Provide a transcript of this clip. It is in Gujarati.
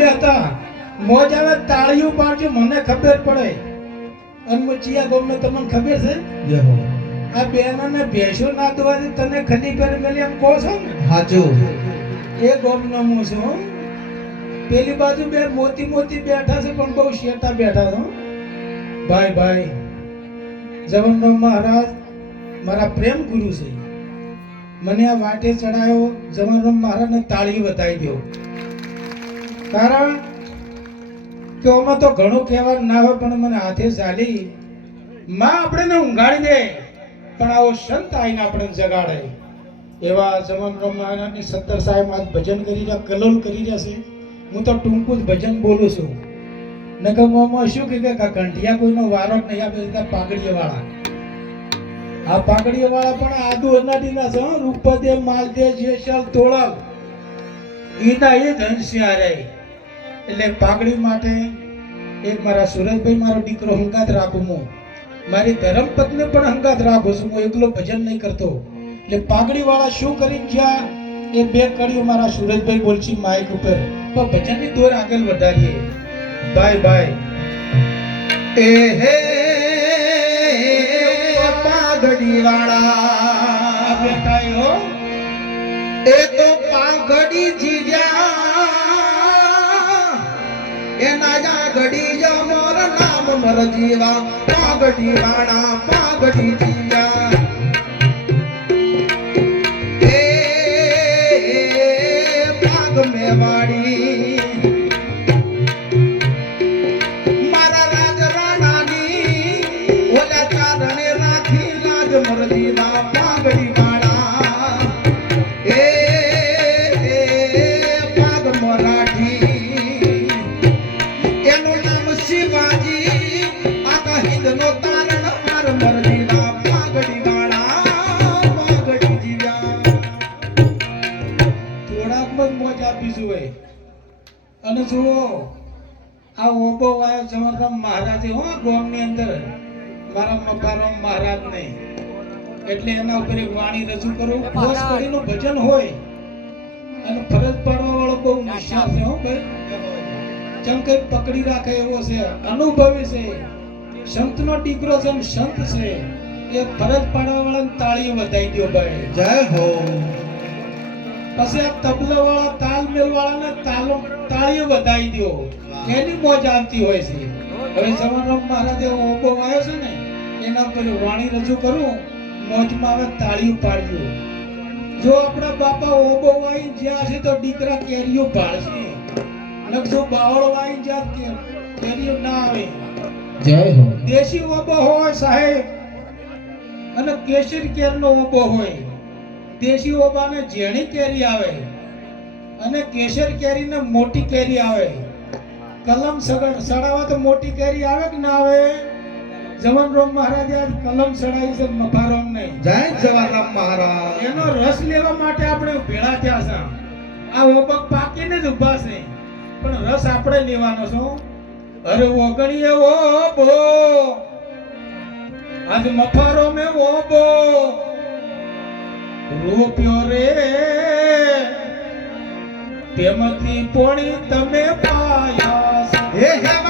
બે હતા. મોજાવે તાળીઓ પાડજો મને ખબર પડે. અનમુચિયા ગોમને તમને ખબર છે? આ બેનને ભેંસો ના દોવાથી તને ખલી કરી મેલી એમ કહો છો ને? હાચું એ ગોમનો હું છું પેલી બાજુ બે મોતી મોતી બેઠા છે પણ બહુ શેટા બેઠા છે ભાઈ ભાઈ જવનનો મહારાજ મારા પ્રેમ ગુરુ છે. મને આ વાટે ચડાયો જવનરામ મહારાજને તાળી બતાવી દો. કારણ કે આમાં તો ઘણું કહેવાનું ના હોય, પણ મને હાથે ચાલી માં આપણને ઊંઘાડી દે, પણ આવો સંત આવીને આપણે જગાડે. એવા જમન મહારાજની સત્તર સાહેબ આજ ભજન કરી રહ્યા, કલોલ કરી રહ્યા છે. હું તો ટૂંકું જ ભજન બોલું છું. નકર મોમાં શું કે કંઠિયા કોઈનો વારો જ નહીં આપે બધા પાઘડીઓ વાળા આ પાઘડીઓ વાળા પણ આદુ અનાડીના છે, હો. માલદેવ, જેસલ, તોળલ. એના એ ધન રે એટલે પાઘડી માટે એક મારા સુરજભાઈ મારો દીકરો હંગાત રાખું હું મારી ધર્મપત્ની પણ હંગાત રાખું છું હું એકલો ભજન નહીં કરતો. એટલે પાઘડી વાળા શું કરી ગયા એ બે કડીઓ મારા સુરજભાઈ બોલશી માઇક ઉપર? તો ભજનની દોર આગળ વધારીએ. Bye bye. એ હે પાઘડી વાળા બેટા એ તો પાઘડી જીવ્યા એના જા મોર નામ મર જીવા પાઘડી વાણા પાઘડી જીયા. એ પાઘ મેવાડી જોઈએ અને જુઓ આ ઓબો વાયો જવરરામ મહારાજે હો ગામની અંદર. મારા મફારામ મહારાજને એટલે એના ઉપર એક વાણી રજૂ કરું. ખાસ કરીને ભજન હોય. અને ફરજ પાડવા વાળો બહુ હોશિયાર છે હો ભાઈ. જેમ કે પકડી રાખે એવો છે અનુભવી છે. સંતનો દીકરો છે ને સંત છે. એ ફરજ પાડવા વાળાને તાળીઓ વધાઈ દો ભાઈ. જય હો. પછી આ તબલા વાળા તાલમેલ વાળાને તાલો તાળીઓ વધાઈ દો. એની મોજ આવતી હોય છે. હવે જવાનરામ મહારાજે ઓબો આવ્યો છે ને એના પર વાણી રજૂ કરું મોજમાં આવે તાળીઓ પાડજો. જો આપણા બાપા ઓબો વાઈ જ્યાં છે તો દીકરા કેરીઓ પાડશે. અને જો બાવળ વાઈ જ્યાં કે- કેરીઓ ના આવે. જય હો. દેશી ઓબો હોય સાહેબ. અને કેસર કેરનો ઓબો હોય. દેશી ઓબાને ઝીણી કેરી આવે અને કેસર કેરીને મોટી કેરી આવે. કલમ સગડ સડાવા તો મોટી કેરી આવે કે ના આવે? જવાનરામ મહારાજે આજ કલમ સડાવી છે મફારોમ ને. જય જવાનરામ મહારાજ. એનો રસ લેવા માટે આપણે ભેળા થયા છે. આ ઓબક પાકીને જ ઊભા છે. પણ રસ આપણે લેવાનો છો અરે ઓગણીએ ઓબો આજ મફારો મે ઓબો રૂપિયો રે તેમાંથી પોણી તમે પાયા